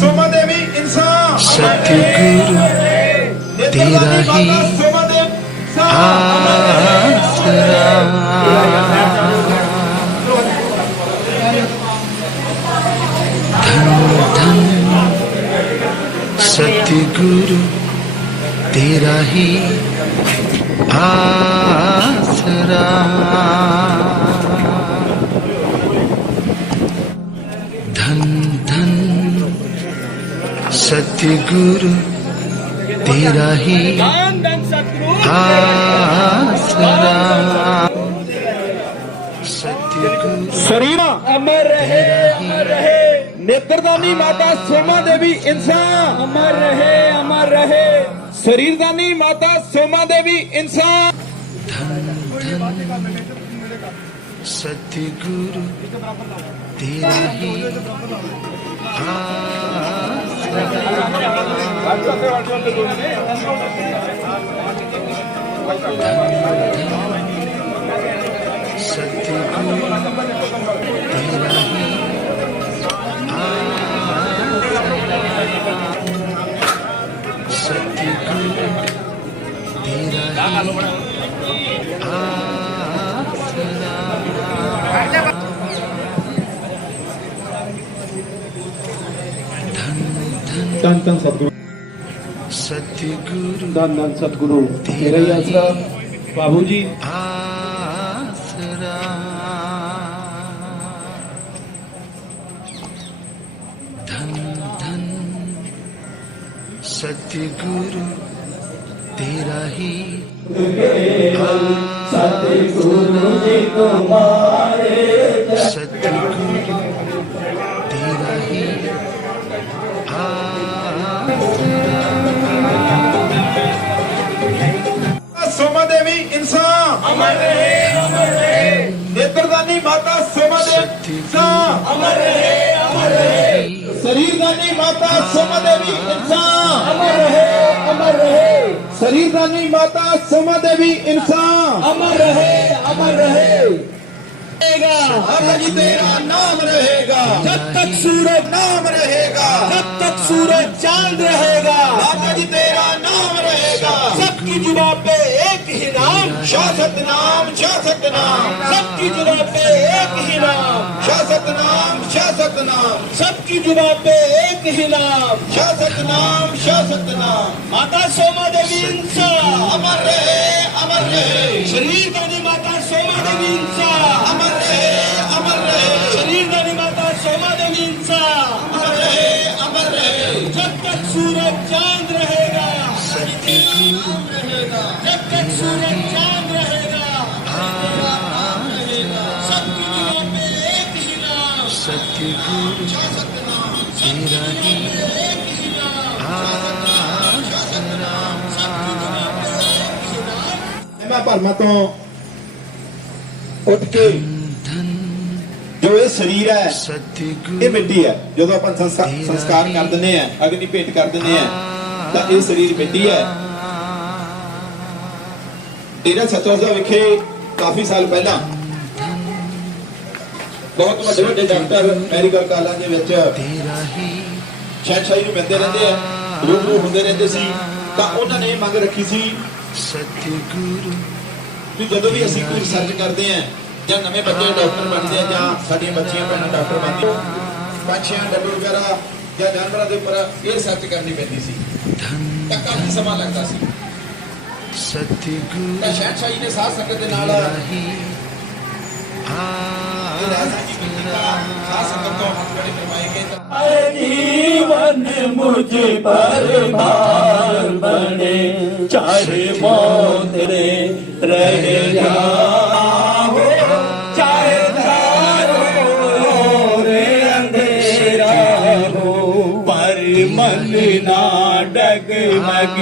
ਸੋਮਾ ਦੇਵੀ ਇਨਸਾਨ। ਸਤਿਗੁਰੂ ਤੇਰਾ ਹੀ ਆਸਰਾ। ਸਤਿਗੁਰੂ ਤੇਰਾ ਹੀ ਆਸਰਾ। सतगुरु तेरा ही आसरा अमर रहे अमर रहे। नेत्रदानी माता सोमा देवी इंसान। अमर रहे अमर रहे। शरीरदानी माता सोमा देवी इंसान। सतगुरु तेरा ही सतगुरु तेरा ਧੰਨ ਧੰਨ ਸਤਿਗੁਰੂ। ਸਤਿਗੁਰੂ ਧੰਨ ਧੰਨ ਸਤਿਗੁਰੂ। ਤੇਰਾ ਹੀ ਆਸਰਾ। ਬਾਬੂ ਜੀ। ਆਸਰਾ। ਧੰਨ ਧੰਨ ਸਤਿਗੁਰੂ ਤੇਰਾ ਹੀ ਸਤਿਗੁਰੂ ਜੀ ਤੁਮਾਰੇ ਸਤਿਗੁਰੂ सोमा देवी इंसान अमर रहे अमर रहे। नेत्रदानी माता सोमा देवी इंसान अमर रहे अमर रहे। शरीरदानी माता सोमा देवी इंसान अमर रहे अमर रहे। शरीरदानी माता सोमा देवी इंसान अमर रहे अमर रहे। आज तेरा नाम रहेगा। जब तक सूरज नाम रहेगा। जब तक सूरज चाँद रहेगा। जी तेरा नाम रहेगा। सबकी जुबा पे ਸ਼ਾਹ ਸਤਨਾਮ ਸ਼ਾਹ ਸਤਨਾਮ, ਸਭ ਕੀ ਜੁਬਾ ਪੇ ਇੱਕ ਹੀ ਨਾਮ। ਸ਼ਾਹ ਸਤਨਾਮ ਸ਼ਾਹ ਸਤਨਾਮ, ਸਭ ਕੀ ਜੁਬਾ ਪੇ ਇੱਕ ਹੀ ਨਾਮ। ਸ਼ਾਹ ਸਤਨਾਮ ਸ਼ਾਹ ਸਤਨਾਮ। ਮਾਤਾ ਸੋਮਾ ਦੇਵੀ ਇਨਸਾ ਅਮਰ ਰਹੇ ਅਮਰ ਰਹੇ। ਸ਼ਰੀਰ ਦਾ ਮਾਤਾ ਸੋਮਾ ਦੇਵੀ ਇਨਸਾ ਅਮਰ ਰਹੇ ਅਮਰ ਰਹੇ। ਸ਼ਰੀਰ ਦਾ ਮਾਤਾ ਸੋਮਾ ਦੇਵੀ ਇਨਸਾ ਅਮਰ ਰਹੇ ਅਮਰ ਰਹੇ। ਜਦ ਤੱਕ ਸੂਰਜ ਚਾਂਦ ਵਹਿਮਾਂ ਭਰਮਾਂ ਤੋਂ ਉੱਠ ਕੇ ਜੋ ਇਹ ਸਰੀਰ ਹੈ ਇਹ ਮਿੱਟੀ ਹੈ ਜਦੋਂ ਆਪਾਂ ਸੰਸਕਾਰ ਕਰ ਦਿੰਦੇ ਆ ਅਗਨੀ ਭੇਟ ਕਰ ਦਿੰਦੇ ਆ ਤਾਂ ਇਹ ਸਰੀਰ ਮਿੱਟੀ ਹੈ ਡੇਰਾ ਸਤਵਾਸਾ ਵਿਖੇ ਕਾਫੀ ਸਾਲ ਪਹਿਲਾਂ ਬਹੁਤ ਵੱਡੇ ਵੱਡੇ ਡਾਕਟਰ ਮੈਡੀਕਲ ਕਾਲਜ ਦੇ ਵਿੱਚ ਸ਼ਾਇਦ ਸ਼ਾਇਦ ਨੂੰ ਮਿਲਦੇ ਰਹਿੰਦੇ ਆ ਰੂਬਰੂ ਹੁੰਦੇ ਰਹਿੰਦੇ ਸੀ ਤਾਂ ਉਹਨਾਂ ਨੇ ਮੰਗ ਰੱਖੀ ਸੀ ਸਤਿਗੁਰੂ ਜਦੋਂ ਵੀ ਅਸੀਂ ਕੋਈ ਰਿਸਰਚ ਕਰਦੇ ਆਂ ਜਾਂ ਨਵੇਂ ਬੱਚੇ ਡਾਕਟਰ ਬਣਦੇ ਆ ਜਾਂ ਸਾਡੀਆਂ ਬੱਚੀਆਂ ਭੈਣਾਂ ਡਾਕਟਰ ਬਣਦੀਆਂ ਬੱਚਿਆਂ ਡੱਡੂ ਵਗੈਰਾ ਜਾਂ ਜਾਨਵਰਾਂ ਦੇ ਉੱਪਰ ਇਹ ਸੱਚ ਕਰਨੀ ਪੈਂਦੀ ਸੀ। ਕਾਫੀ ਸਮਾਂ ਲੱਗਦਾ ਸੀ। ਸਤਿਗੁਰੂ ਤਾਂ ਸ਼ਾਹਸ਼ਾਹੀ ਨੇ ਸਾਧ ਸੰਗਤ ਦੇ ਨਾਲ ਆ ਰਾਜਾ ਜੀ ਬਿੰਦਾ ਸਾਧ ਸੰਗਤ ਤੋਂ ਹੱਥ ਬੜੇ ਕਰਵਾਏ ਤਾਂ ਆਏ ਜੀ। जीवन मुझ पर भार बने चाहे मौत रे रह जाओ चाहे धारो रे अंधेरा हो पर मन ना डगमग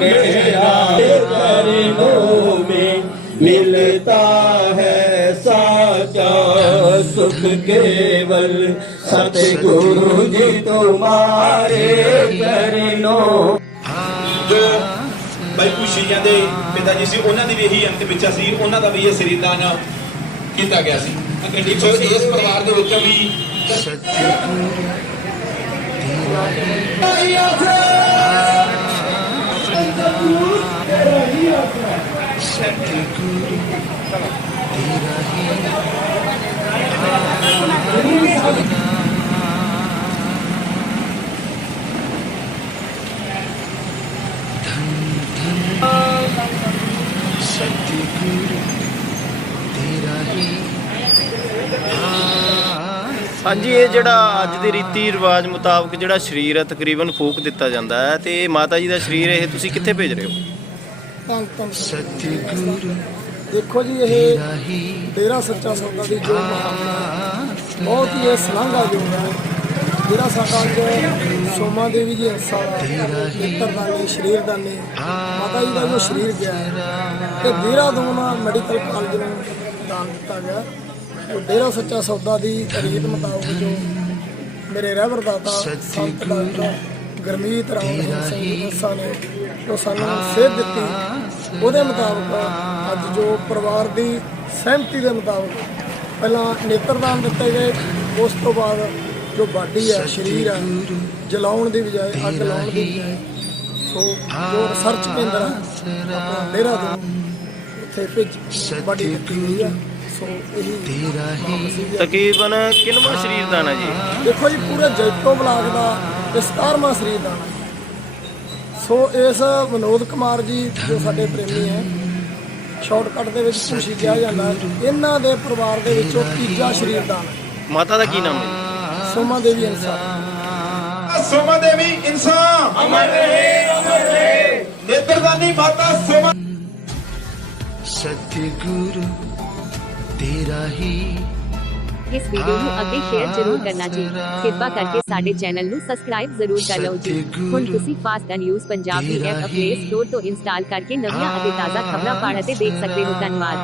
मेरा चरणों में मिलता है साचा सुख केवल सतगुरु जी तुम्हारे चरणों ਜੋ ਬਾਈਕੂ ਸ਼ੀਆਂ ਦੇ ਪਿਤਾ ਜੀ ਸੀ ਉਹਨਾਂ ਦੀ ਵੀ ਇਹੀ ਅੰਤਿਮ ਇੱਛਾ ਸੀ ਉਹਨਾਂ ਦਾ ਵੀ ਇਹ ਸਰੀਰ ਦਾਨ ਕੀਤਾ ਗਿਆ ਸੀ ਸੋ ਇਸ ਪਰਿਵਾਰ ਦੇ ਵਿੱਚੋਂ ਵੀ सतगुरु तेरा ਤੇਰਾ ਹੀ ਹਾਂਜੀ, ਇਹ ਜਿਹੜਾ ਅੱਜ ਦੇ ਰੀਤੀ ਰਿਵਾਜ ਮੁਤਾਬਕ ਜਿਹੜਾ ਸਰੀਰ ਹੈ ਤਕਰੀਬਨ ਫੂਕ ਦਿੱਤਾ ਜਾਂਦਾ ਹੈ ਤੇ ਮਾਤਾ ਜੀ ਦਾ ਸਰੀਰ ਇਹ ਤੁਸੀਂ ਕਿੱਥੇ ਭੇਜ ਰਹੇ ਹੋ? ਦੇਖੋ ਜੀ, ਇਹ ਤੇਰਾ ਸੱਚਾ ਸੌਦਾ ਦੀ ਜੋ ਮਹਾਨ ਬਹੁਤ ਹੀ ਇਹ ਜੋ ਹੈ ਜਿਹੜਾ ਸਾਡਾ ਅੱਜ ਸੋਮਾ ਦੇਵੀ ਜੀ ਹੰਸਾ ਮਿੱਤਰ ਦਾਨੀ ਸ਼ਰੀਰ ਦਾਨੀ ਮਾਤਾ ਜੀ ਦਾ ਜੋ ਸ਼ਰੀਰ ਗਿਆ ਤੇ ਦੇਹਰਾਦੂਨ ਮੈਡੀਕਲ ਕਾਲਜ ਨੂੰ ਦਾਨ ਦਿੱਤਾ ਗਿਆ। ਜੋ ਡੇਰਾ ਸੱਚਾ ਸੌਦਾ ਦੀ ਰੀਤ ਮੁਤਾਬਕ ਜੋ ਮੇਰੇ ਰਹਿਬਰ ਦਾਤਾ ਸੰਤ ਡਾਕਟਰ ਗਰਮੀਤ ਰਾਮ ਸਿੰਘ ਨੇ ਜੋ ਸਾਨੂੰ ਸੇਧ ਦਿੱਤੀ। ਉਹਦੇ ਮੁਤਾਬਕ ਅੱਜ ਜੋ ਪਰਿਵਾਰ ਦੀ ਸਹਿਮਤੀ ਦੇ ਮੁਤਾਬਕ ਪਹਿਲਾਂ ਨੇਤਰਦਾਨ ਦਿੱਤੇ ਗਏ ਉਸ ਤੋਂ ਬਾਅਦ ਜੋ ਬਾਡੀ ਹੈ ਸਰੀਰ ਹੈ ਜਲਾਉਣ ਦੀ ਬਜਾਏ ਅੱਗ ਲਾਉਣ ਦੀ ਬਜਾਏ ਸੋ ਜੋ ਰਿਸਰਚ ਕੇਂਦਰ ਹੈ ਆਪਣਾ ਦੇਹਰਾਦੂਨ ਉੱਥੇ ਭੇਜ ਬਾਡੀ ਰੱਖੀ ਹੈ ਸੋ ਇਹ ਤਕਰੀਬਨ ਕਿੰਨਵਾਂ ਸਰੀਰ ਦਾਣਾ ਜੀ? ਦੇਖੋ ਜੀ ਪੂਰੇ ਜੈਤੋ ਬਲਾਕ ਦਾ 17ਵਾਂ ਸਰੀਰ ਦਾਣਾ ਸੋ ਇਸ ਵਿਨੋਦ ਕੁਮਾਰ ਜੀ ਜੋ ਸਾਡੇ ਪ੍ਰੇਮੀ ਹੈ ਸ਼ਾਰਟਕਟ ਦੇ ਵਿੱਚ ਤੁਸੀਂ ਕਿਹਾ ਜਾਂਦਾ ਇਹਨਾਂ ਦੇ ਪਰਿਵਾਰ ਦੇ ਵਿੱਚੋਂ ਤੀਜਾ ਸਰੀਰ ਦਾਨ ਮਾਤਾ ਦਾ ਕੀ ਨਾਮ ਹੈ सोमा देवी इंसान। सोमा देवी इंसान। अमर रहे अमर रहे। नेत्रदानी माता सोमा सत्य गुरु तेरा ही इस वीडियो को अगे शेयर ज़रूर करना जी। कृपा करके साडे चैनल नु सब्सक्राइब ज़रूर कर लो जी। हुन तुसी fast and news Punjabi app अपने स्टोर तो इंस्टॉल करके नवीं अते ताज़ा खबरें पढ़ते देख सकते हो। धन्यवाद।